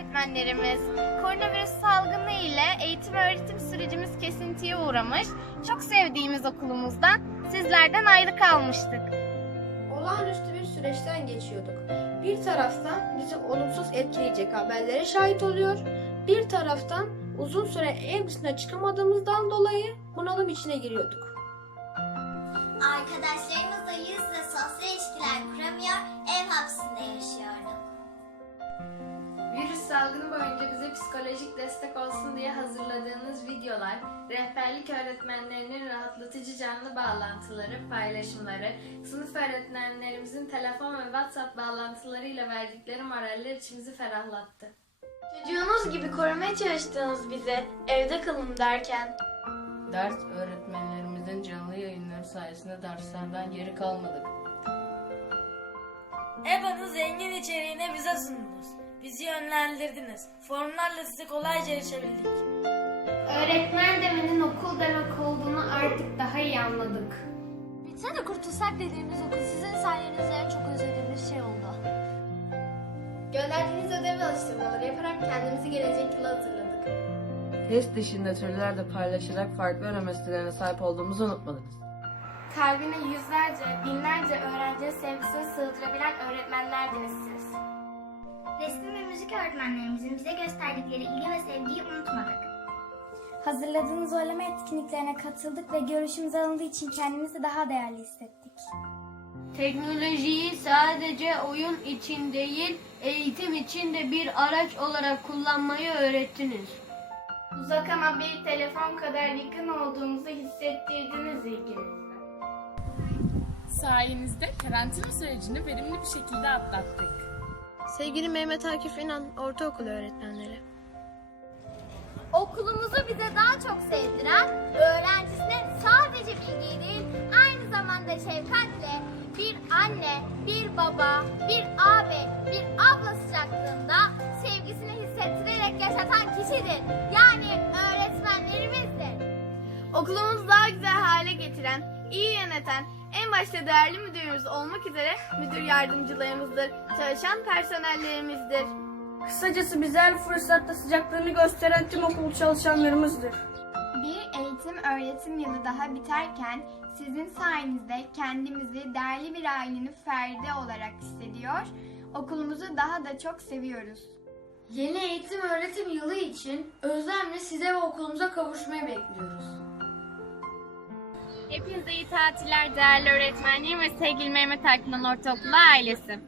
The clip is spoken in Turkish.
öğretmenlerimiz. Koronavirüs salgını ile eğitim öğretim sürecimiz kesintiye uğramış. Çok sevdiğimiz okulumuzdan sizlerden ayrı kalmıştık. Olağanüstü bir süreçten geçiyorduk. Bir taraftan bizi olumsuz etkileyecek haberlere şahit oluyor. Bir taraftan uzun süre ev dışına çıkamadığımızdan dolayı bunalım içine giriyorduk. Arkadaşlarımızla yüz yüze sosyal ilişkiler kuramıyor, ev hapsinde yaşıyorduk. Psikolojik destek olsun diye hazırladığınız videolar, rehberlik öğretmenlerinin rahatlatıcı canlı bağlantıları, paylaşımları, sınıf öğretmenlerimizin telefon ve WhatsApp bağlantılarıyla verdikleri moraller içimizi ferahlattı. Çocuğunuz gibi korumaya çalıştığınız bize evde kalın derken Ders öğretmenlerimizin canlı yayınları sayesinde derslerden geri kalmadık. EBA'nın zengin içeriğini bize sundunuz. Bizi yönlendirdiniz. Formlarla size kolayca erişebildik. Öğretmen demenin okul demek olduğunu artık daha iyi anladık. Bitse de kurtulsak dediğimiz okul sizin sayenizde en çok özlediğimiz şey oldu. Gönderdiğiniz ödev ve alıştırmaları yaparak kendimizi gelecek yıla hazırladık. Test dışında türlerde paylaşarak farklı öğrenme sahip olduğumuzu unutmadık. Kalbine yüzlerce, binlerce öğrenciye sevgisini sığdırabilen öğretmenlerdiniz siz. Müzik öğretmenlerimizin bize gösterdikleri ilgi ve sevgiyi unutmadık. Hazırladığınız oylama etkinliklerine katıldık ve görüşümüz alındığı için kendimizi daha değerli hissettik. Teknolojiyi sadece oyun için değil, eğitim için de bir araç olarak kullanmayı öğrettiniz. Uzak ama bir telefon kadar yakın olduğumuzu hissettirdiniz ilginizle. Sayenizde karantina sürecini verimli bir şekilde atlattık. Sevgili Mehmet Akif İnan, ortaokul öğretmenleri. Okulumuzu bize daha çok sevdiren, öğrencisine sadece bilgiyi değil, aynı zamanda şefkatle bir anne, bir baba, bir abi, bir abla sıcaklığında sevgisini hissettirerek yaşatan kişidir. Yani öğretmenlerimizdir. Okulumuzu daha güzel hale getiren, iyi yöneten, en başta değerli müdürümüz olmak üzere müdür yardımcılarımızdır, çalışan personellerimizdir. Kısacası bize fırsatta sıcaklığını gösteren tüm okul çalışanlarımızdır. Bir eğitim öğretim yılı daha biterken sizin sayenizde kendimizi değerli bir ailenin ferdi olarak hissediyor, okulumuzu daha da çok seviyoruz. Yeni eğitim öğretim yılı için özlemle size ve okulumuza kavuşmayı bekliyoruz. Hepinize iyi tatiller değerli öğretmenlerim ve sevgili Mehmet Akınan Ortaokulu ailesi.